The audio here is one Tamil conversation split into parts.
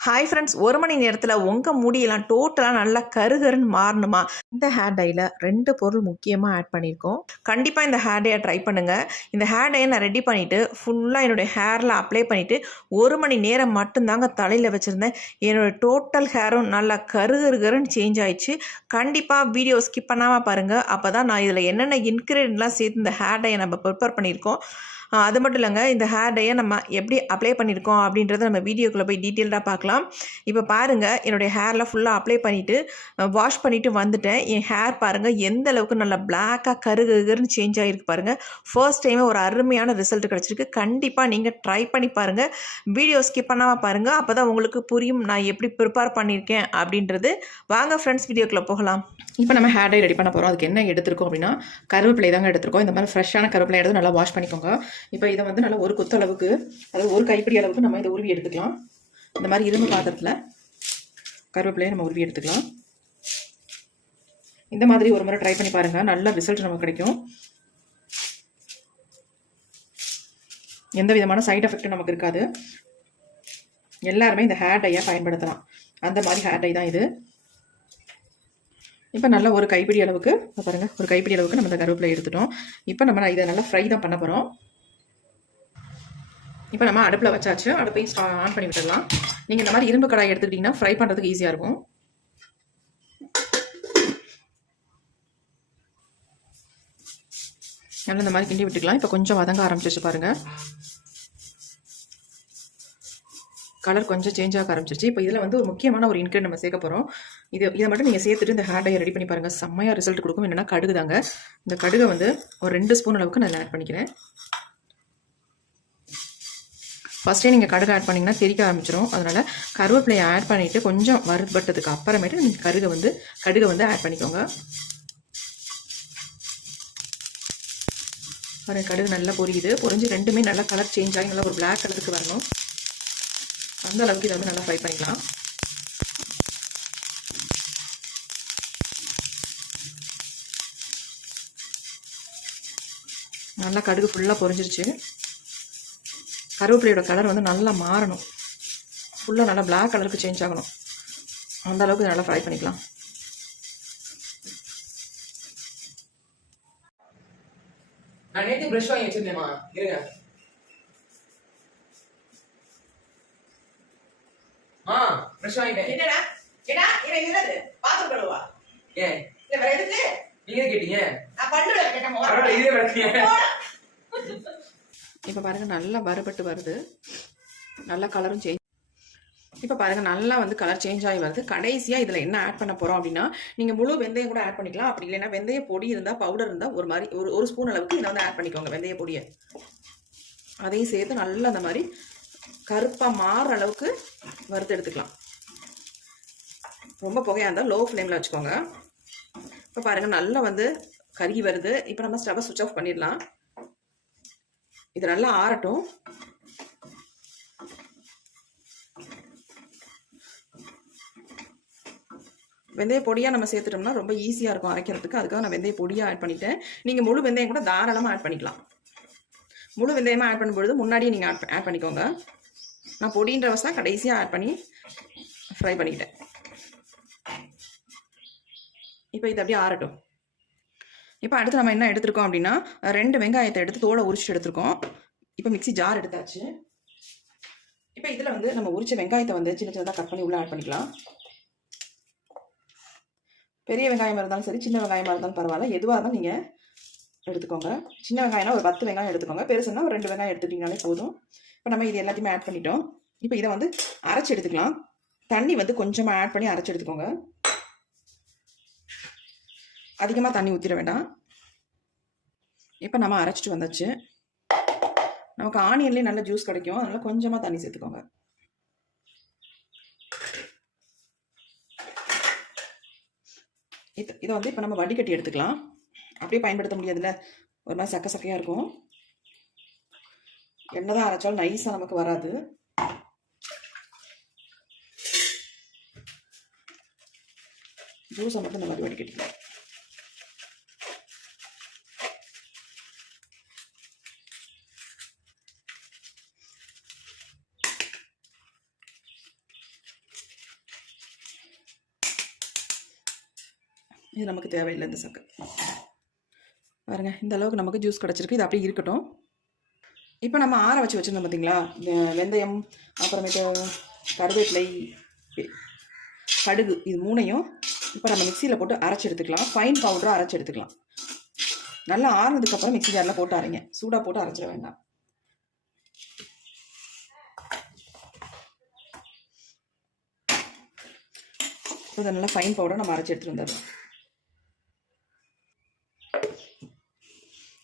ஹாய் ஃப்ரெண்ட்ஸ் ஒரு மணி நேரத்தில் உங்கள் முடியெல்லாம் டோட்டலாக நல்லா கருகருன்னு மாறணுமா? இந்த ஹேர் டையில் ரெண்டு பொருள் முக்கியமாக ஆட் பண்ணியிருக்கோம். கண்டிப்பாக இந்த ஹேர் டையை ட்ரை பண்ணுங்கள் இந்த ஹேர் டையை நான் ரெடி பண்ணிவிட்டு ஃபுல்லாக என்னுடைய ஹேரில் அப்ளை பண்ணிவிட்டு ஒரு மணி நேரம் மட்டும்தாங்க தலையில் வச்சுருந்தேன். என்னோடய டோட்டல் ஹேரும் நல்லா கருகருகருன்னு சேஞ்ச் ஆயிடுச்சு. கண்டிப்பாக வீடியோ ஸ்கிப் பண்ணாமல் பாருங்கள் அப்போ தான் நான் இதில் என்னென்ன இன்க்ரீடியன்ட்லாம் சேர்த்து இந்த ஹேர் டையை நம்ம ப்ரிப்பேர் பண்ணியிருக்கோம். அது மட்டும் இல்லைங்க இந்த ஹேர் டையை நம்ம எப்படி அப்ளை பண்ணியிருக்கோம் அப்படின்றத நம்ம வீடியோக்குள்ளே போய் டீட்டெயில்டாக பார்க்கலாம். இப்போ பாருங்கள் என்னுடைய ஹேரில் ஃபுல்லாக அப்ளை பண்ணிவிட்டு வாஷ் பண்ணிவிட்டு வந்துட்டேன். என் ஹேர் பாருங்கள் எந்த அளவுக்கு நல்லா பிளாக்காக கருகருன்னு சேஞ்ச் ஆகிருக்கு பாருங்கள் ஃபர்ஸ்ட் டைமே ஒரு அருமையான ரிசல்ட் கிடச்சிருக்கு. கண்டிப்பாக நீங்கள் ட்ரை பண்ணி பாருங்கள் வீடியோ ஸ்கிப் பண்ணாமல் பாருங்கள் அப்போ தான் உங்களுக்கு புரியும் நான் எப்படி ப்ரிப்பேர் பண்ணியிருக்கேன் அப்படின்றது. வாங்க ஃப்ரெண்ட்ஸ் வீடியோக்குள்ளே போகலாம். இப்போ நம்ம ஹேர் டை ரெடி பண்ண போகிறோம் அதுக்கு என்ன எடுத்திருக்கோம் அப்படின்னா கருவேப்பிலை தாங்க எடுத்திருக்கோம். இந்த மாதிரி ஃப்ரெஷ்ஷான கருவேப்பிலை எடுத்து நல்லா வாஷ் பண்ணிக்கோங்க. இப்போ இதை வந்து நல்லா ஒரு கொத்து அளவுக்கு அதாவது ஒரு கைப்பிடி அளவுக்கு நம்ம இதை உருவி எடுத்துக்கலாம். இந்த மாதிரி இரும்பு பாத்திரத்தில் கருவேப்பிலையை நம்ம உருவி எடுத்துக்கலாம். இந்த மாதிரி ஒரு முறை ட்ரை பண்ணி பாருங்கள் நல்ல ரிசல்ட் நமக்கு கிடைக்கும். எந்த விதமான சைட் எஃபெக்ட்டும் நமக்கு இருக்காது. எல்லாருமே இந்த ஹேர் டையை பயன்படுத்தலாம். அந்த மாதிரி ஹேர் டை தான் இது. இப்போ நல்லா ஒரு கைப்பிடி அளவுக்கு பாருங்கள் ஒரு கைப்பிடி அளவுக்கு நம்ம இந்த கருவேப்பிலை எடுத்துட்டோம். இப்போ நம்ம இதை நல்லா ஃப்ரை தான் பண்ண போகிறோம் இப்போ நம்ம அடுப்பில் வச்சாச்சு. அடுப்பையும் ஆன் பண்ணி விட்டுடலாம். நீங்கள் இந்த மாதிரி இரும்பு கடாய் எடுத்துக்கிட்டிங்கன்னா ஃப்ரை பண்ணுறதுக்கு ஈஸியாக இருக்கும். நல்லா இந்த மாதிரி கிண்டி விட்டுக்கலாம். இப்போ கொஞ்சம் வதங்க ஆரம்பிச்சிச்சு பாருங்கள் கலர் கொஞ்சம் சேஞ்ச் ஆக ஆரம்பிச்சிருச்சு. இப்போ இதில் வந்து ஒரு முக்கியமான ஒரு இன்க்ரீட் நம்ம சேர்க்க போகிறோம் இது இதை மட்டும் நீங்கள் சேர்த்துட்டு இந்த ஹேர் டையை ரெடி பண்ணி பாருங்கள் செம்மையாக ரிசல்ட் கொடுக்கும். என்னென்னா கடுகு தாங்க இந்த கடுகை வந்து ஒரு ரெண்டு ஸ்பூன் அளவுக்கு நான் ஆட் பண்ணிக்கிறேன். ஃபஸ்ட்டே நீங்கள் கடுகு ஆட் பண்ணிங்கன்னா தெரிக்க ஆரம்பிச்சிடும் அதனால் கருவேப்பிலையை ஆட் பண்ணிவிட்டு கொஞ்சம் வறுபட்டதுக்கு அப்புறமேட்டு நீங்கள் கருகை வந்து கடுகை வந்து ஆட் பண்ணிக்கோங்க. பாருங்க கடுகு நல்லா பொரியுது. பொரிஞ்சு ரெண்டுமே நல்லா கலர் சேஞ்ச் ஆகி நல்லா ஒரு பிளாக் கலருக்கு வரணும். அந்த அளவுக்கு இதை வந்து நல்லா ஃப்ரை பண்ணிக்கலாம். நல்லா கடுகு ஃபுல்லாக பொரிஞ்சிருச்சு. கருவேப்பிலையோட கலர் வந்து நல்லா மாறணும். ஃபுல்லாக நல்லா பிளாக் கலருக்கு சேஞ்ச் ஆகணும். அந்த அளவுக்கு நல்லா ஃப்ரை பண்ணிக்கலாம் நான் நேத்து பிரஷ் வாங்கி வச்சிருந்தேமா இருங்க ஆ பிரஷ் வாங்கிட்டேன் என்னடா? ஏடா இவன் என்னது? பாத்திரம் கழுவா ஏன் இல்லை வேற எதுக்கு? நீங்க கேட்டீங்க. நான் பண்ணுவேன் கேட்டேன். பரவாயில்ல இதே விளக்குங்க இப்போ பாருங்கள் நல்லா வறுபட்டு வருது. நல்லா கலரும் சேஞ்ச் இப்போ பாருங்கள் நல்லா வந்து கலர் சேஞ்ச் ஆகி வருது. கடைசியாக இதில் என்ன ஆட் பண்ண போகிறோம் அப்படின்னா நீங்கள் முழு வெந்தயம் கூட ஆட் பண்ணிக்கலாம். அப்படி இல்லைன்னா வெந்தய பொடி இருந்தால் பவுடர் இருந்தால் ஒரு மாதிரி ஒரு ஒரு ஸ்பூன் அளவுக்கு இதை வந்து ஆட் பண்ணிக்கோங்க வெந்தய பொடியை. அதையும் சேர்த்து நல்லா அந்த மாதிரி கருப்பாக மாறுற அளவுக்கு வறுத்து எடுத்துக்கலாம். ரொம்ப புகையாக இருந்தால் லோ ஃப்ளேமில் வச்சுக்கோங்க. இப்போ பாருங்கள் நல்லா வந்து கருகி வருது. இப்போ நம்ம ஸ்டவ்வை சுவிச் ஆஃப் பண்ணிடலாம். இது நல்லா ஆறட்டும். வெந்தய பொடியாக நம்ம சேர்த்துட்டோம்னா ரொம்ப ஈஸியாக இருக்கும் அரைக்கிறதுக்கு. அதுக்காக நான் வெந்தய பொடியாக ஆட் பண்ணிட்டேன். நீங்கள் முழு வெந்தயம் கூட தாராளமாக ஆட் பண்ணிக்கலாம். முழு வெந்தயமாக ஆட் பண்ணும்பொழுது முன்னாடியே நீங்கள் ஆட் ஆட் பண்ணிக்கோங்க. நான் பொடின்ற வசம் கடைசியாக ஆட் பண்ணி ஃப்ரை பண்ணிக்கிட்டேன். இப்போ இது அப்படியே ஆறட்டும். இப்போ அடுத்து நம்ம என்ன எடுத்திருக்கோம் அப்படின்னா ரெண்டு வெங்காயத்தை எடுத்து தோலை உரிச்சிட்டு எடுத்திருக்கோம். இப்போ மிக்ஸி ஜார் எடுத்தாச்சு. இப்போ இதில் வந்து நம்ம உரிச்ச வெங்காயத்தை வந்து சின்ன சின்னதாக கட் பண்ணி உள்ளே ஆட் பண்ணிக்கலாம். பெரிய வெங்காயமாக இருந்தாலும் சரி சின்ன வெங்காயமாக இருந்தாலும் பரவாயில்ல. எதுவாக இருந்தாலும் நீங்கள் எடுத்துக்கோங்க. சின்ன வெங்காயம்னா ஒரு பத்து வெங்காயம் எடுத்துக்கோங்க. பெருசுன்னா ஒரு ரெண்டு வெங்காயம் எடுத்துட்டிங்கனாலே போதும். இப்போ நம்ம இது எல்லாத்தையுமே ஆட் பண்ணிட்டோம். இப்போ இதை வந்து அரைச்சி எடுத்துக்கலாம். தண்ணி வந்து கொஞ்சமாக ஆட் பண்ணி அரைச்சி எடுத்துக்கோங்க. அதிகமாக தண்ணி ஊற்றிட வேண்டாம். இப்போ நம்ம அரைச்சிட்டு வந்தாச்சு. நமக்கு ஆனியன்லேயே நல்ல ஜூஸ் கிடைக்கும். அதனால் கொஞ்சமாக தண்ணி சேர்த்துக்கோங்க. இது இதை வந்து இப்போ நம்ம வடிகட்டி எடுத்துக்கலாம். அப்படியே பயன்படுத்த முடியாதுல்ல? ஒரு மாதிரி சக்க சக்கையாக இருக்கும். என்ன தான் அரைச்சாலும் நைஸாக நமக்கு வராது. ஜூஸை மட்டும் இந்த மாதிரி வடிகட்டிக்கலாம். இது நமக்கு தேவையில்லை இந்த சக்கை. பாருங்கள் இந்த அளவுக்கு நமக்கு ஜூஸ் கிடச்சிருக்கு. இது அப்படியே இருக்கட்டும். இப்போ நம்ம ஆற வச்சு வச்சுருந்தோம் பார்த்தீங்களா வெந்தயம் அப்புறமேட்டு கருவேப்பிலை கடுகு இது மூணையும் இப்போ நம்ம மிக்சியில் போட்டு அரைச்சி எடுத்துக்கலாம். ஃபைன் பவுடராக அரைச்சி எடுத்துக்கலாம். நல்லா ஆறுனதுக்கப்புறம் மிக்ஸி ஜாரில் போட்டு அரைங்க. சூடாக போட்டு அரைச்சிட வேண்டாம். இதை நல்லா ஃபைன் பவுடர் நம்ம அரைச்சி எடுத்துகிட்டு வந்துடுறோம்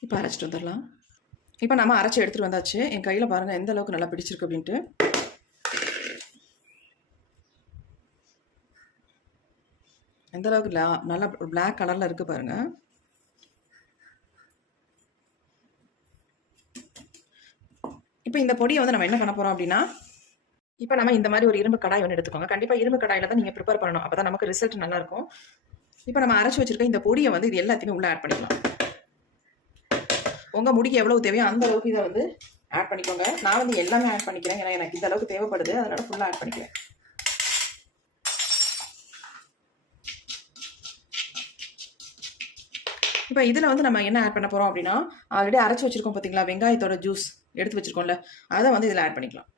இப்போ அரைச்சிட்டு வந்துடலாம். இப்போ நம்ம அரைச்சி எடுத்துகிட்டு வந்தாச்சு. என் கையில் பாருங்கள் எந்த அளவுக்கு நல்லா பிடிச்சிருக்கு அப்படின்ட்டு. எந்த அளவுக்கு லா- நல்லா பிளாக் கலரில் இருக்குது பாருங்கள் இப்போ இந்த பொடியை வந்து நம்ம என்ன பண்ண போகிறோம் அப்படின்னா இப்போ நம்ம இந்த மாதிரி ஒரு இரும்பு கடாய் ஒன்று எடுத்துக்கோங்க. கண்டிப்பாக இரும்பு கடாயில் தான் நீங்கள் ப்ரிப்பேர் பண்ணணும். அப்போ தான் நமக்கு ரிசல்ட் நல்லாயிருக்கும் இப்போ நம்ம அரைச்சி வச்சுருக்க இந்த பொடியை வந்து இது எல்லாத்தையுமே உள்ளே ஆட் பண்ணிக்கலாம். உங்கள் முடிக்கு எவ்வளவு தேவையோ அந்த அளவுக்கு இதை வந்து ஆட் பண்ணிக்கோங்க. நான் வந்து எல்லாமே ஆட் பண்ணிக்கிறேன். ஏன்னா எனக்கு இந்த அளவுக்கு தேவைப்படுது. அதனால ஃபுல்லாக ஆட் பண்ணிக்கிறேன். இப்போ இதில் வந்து நம்ம என்ன ஆட் பண்ண போகிறோம் அப்படின்னா ஆல்ரெடி அரைச்சி வச்சுருக்கோம் பார்த்தீங்களா வெங்காயத்தோட ஜூஸ் எடுத்து வச்சிருக்கோம்ல. அதை வந்து இதில் ஆட் பண்ணிக்கலாம்.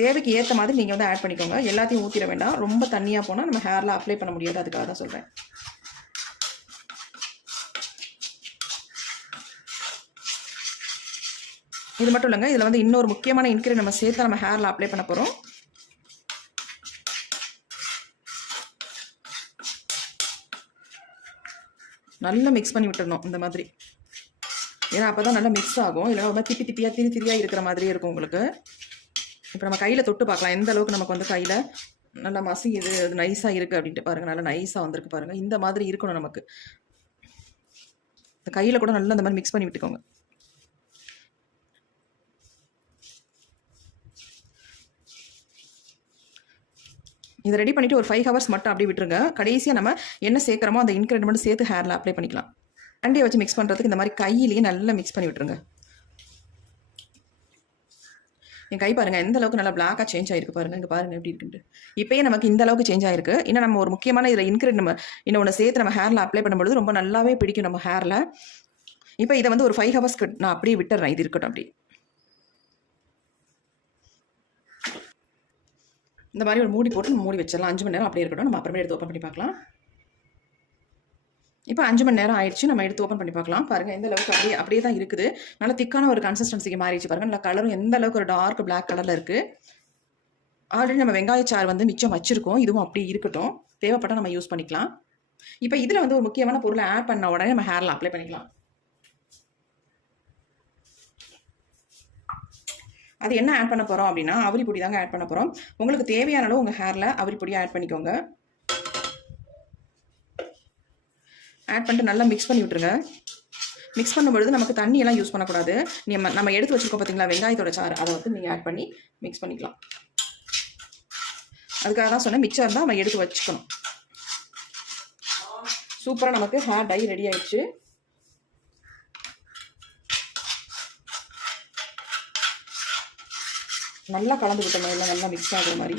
தேவைக்கு ஏற்ற மாதிரி நீங்கள் வந்து ஆட் பண்ணிக்கோங்க. எல்லாத்தையும் ஊற்றிட வேண்டாம். ரொம்ப தண்ணியாக போனால் நம்ம ஹேரில் அப்ளை பண்ண முடியாது. அதுக்காக தான் சொல்கிறேன் இது மட்டும் இல்லைங்க. இதில் வந்து இன்னொரு முக்கியமான இன்க்ரீட் நம்ம சேர்த்து நம்ம ஹேரில் அப்ளை பண்ண போகிறோம் நல்லா மிக்ஸ் பண்ணி விட்டுறணும் இந்த மாதிரி. ஏன்னா அப்போ தான் நல்லா மிக்ஸ் ஆகும். இல்லை ரொம்ப திப்பி திப்பியாக திரி திரியாக இருக்கிற மாதிரியே இருக்கும் உங்களுக்கு. இப்போ நம்ம கையில் தொட்டு பார்க்கலாம். எந்த அளவுக்கு நமக்கு வந்து கையில் நல்லா மசி இது நைஸாக இருக்குது அப்படின்ட்டு பாருங்கள் நல்லா நைஸாக வந்திருக்கு பாருங்கள் இந்த மாதிரி இருக்கணும் நமக்கு. இந்த கையில் கூட நல்லா இந்த மாதிரி மிக்ஸ் பண்ணி விட்டுக்கோங்க. இதை ரெடி பண்ணிவிட்டு ஒரு ஃபைவ் ஹவர்ஸ் மட்டும் அப்படியே விட்டுருங்க. கடைசியாக நம்ம என்ன சேர்க்குறோமோ அந்த இன்க்ரீடியன்ட் மட்டும் சேர்த்து ஹேரில் அப்ளை பண்ணிக்கலாம். அண்டியை வச்சு மிக்ஸ் பண்ணுறதுக்கு இந்த மாதிரி கையிலேயே நல்லா மிக்ஸ் பண்ணி விட்டுருங்க. என் கை பாருங்கள் எந்த அளவுக்கு நல்லா பிளாக்காக சேஞ்ச் ஆயிருக்கு பாருங்கள் இங்கே பாருங்கள் எப்படி இருக்குன்ட்டு. இப்போயே நமக்கு இந்த அளவுக்கு சேஞ்ச் ஆயிருக்கு. இன்னும் நம்ம ஒரு முக்கியமான இதில் இன்க்ரீட் நம்ம இன்னும் ஒன்று சேர்த்து நம்ம ஹேரில் அப்ளை பண்ணும்பொழுது ரொம்ப நல்லாவே பிடிக்கும் நம்ம ஹேரில் இப்போ இதை வந்து ஒரு ஃபைவ் ஹவர்ஸ்க்கு நான் அப்படியே விட்டுறேன் இது இருக்கட்டும் அப்படி இந்த மாதிரி ஒரு மூடி போட்டு நம்ம மூடி வச்சிடலாம். அஞ்சு மணி நேரம் அப்படியே இருக்கட்டும். நம்ம அப்புறமே எடுத்து ஓப்பன் பண்ணி பார்க்கலாம். இப்போ அஞ்சு மணி நேரம் ஆயிடுச்சு. நம்ம எடுத்து ஓப்பன் பண்ணி பார்க்கலாம். பாருங்கள் எந்த அளவுக்கு அப்படியே அப்படியே தான் இருக்குது. நல்லா திக்கான ஒரு கன்சிஸ்டன்சிக்கு மாறிடுச்சு பாருங்கள் நல்லா கலரும் எந்த அளவுக்கு ஒரு டார்க் பிளாக் கலரில் இருக்குது ஆல்ரெடி நம்ம வெங்காயச்சாறு வந்து மிச்சம் வச்சுருக்கோம். இதுவும் அப்படியே இருக்கட்டும். தேவைப்பட்டால் நம்ம யூஸ் பண்ணிக்கலாம். இப்போ இதில் வந்து ஒரு முக்கியமான பொருளை ஆட் பண்ண உடனே நம்ம ஹேரில் அப்ளை பண்ணிக்கலாம். அது என்ன ஆட் பண்ண போகிறோம் அப்படின்னா அவரி பொடி தாங்க ஆட் பண்ண போகிறோம் உங்களுக்கு தேவையான அளவு உங்கள் ஹேரில் அவரி பொடியை ஆட் பண்ணிக்கோங்க. ஆட் பண்ணிட்டு நல்லா மிக்ஸ் பண்ணி விட்ருங்க மிக்ஸ் பண்ணும்பொழுது நமக்கு தண்ணியெல்லாம் யூஸ் பண்ணக்கூடாது. நம்ம நம்ம எடுத்து வச்சுருக்கோம் பார்த்தீங்களா வெங்காயத்தோட சாறு அதை வந்து நீங்கள் ஆட் பண்ணி மிக்ஸ் பண்ணிக்கலாம். அதுக்காக தான் சொன்னேன் மிச்சம் இருந்தால் நம்ம எடுத்து வச்சுக்கணும். சூப்பராக நமக்கு ஹேர் டை ரெடி ஆயிடுச்சு. நல்லா கலந்து விட்டோம் எல்லாம் நல்லா மிக்ஸ் ஆகிற மாதிரி.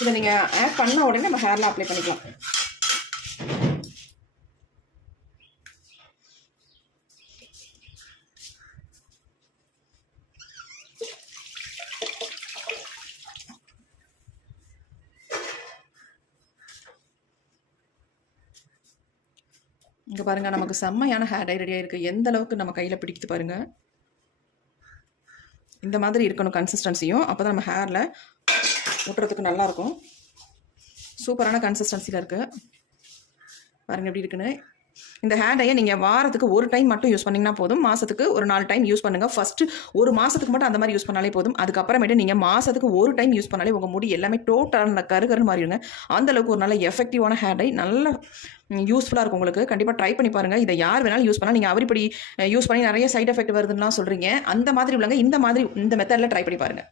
இதை நீங்கள் ஆட் பண்ண உடனே நம்ம ஹேரில் அப்ளை பண்ணிக்கலாம். இங்கே பாருங்க நமக்கு செம்மையான ஹேர் டை ரெடியாக இருக்குது எந்த அளவுக்கு நம்ம கையில் பிடிக்குது பாருங்கள் இந்த மாதிரி இருக்கணும் கன்சிஸ்டன்சியும் அப்போ தான் நம்ம ஹேரில் ஊட்டுறதுக்கு நல்லாயிருக்கும். சூப்பரான கன்சிஸ்டன்சியில் இருக்குது பாருங்கள் எப்படி இருக்குன்னு. இந்த ஹேர் டையை நீங்கள் வாரத்துக்கு ஒரு டைம் மட்டும் யூஸ் பண்ணிங்கன்னா போதும். மாதத்துக்கு ஒரு நாலு டைம் யூஸ் பண்ணுங்கள் ஃபஸ்ட்டு ஒரு மாதத்துக்கு மட்டும் அந்த மாதிரி யூஸ் பண்ணாலே போதும். அதுக்கப்புறமேட்டு நீங்கள் மாதத்துக்கு ஒரு டைம் யூஸ் பண்ணாலே உங்கள் முடி எல்லாமே டோட்டலாக கருகருன்னு மாறிடுங்க. அந்தளவுக்கு ஒரு நல்ல எஃபெக்டிவான ஹேர் டை நல்ல யூஸ்ஃபுல்லாக இருக்கும் உங்களுக்கு. கண்டிப்பாக ட்ரை பண்ணி பாருங்கள் இதை யார் வேணாலும் யூஸ் பண்ணால் நீங்கள் அவரிப்படி யூஸ் பண்ணி நிறைய சைட் எஃபெக்ட் வருதுன்னா சொல்கிறீங்க அந்த மாதிரி உள்ளவங்க இந்த மாதிரி இந்த மெத்தடில் ட்ரை பண்ணி பாருங்கள்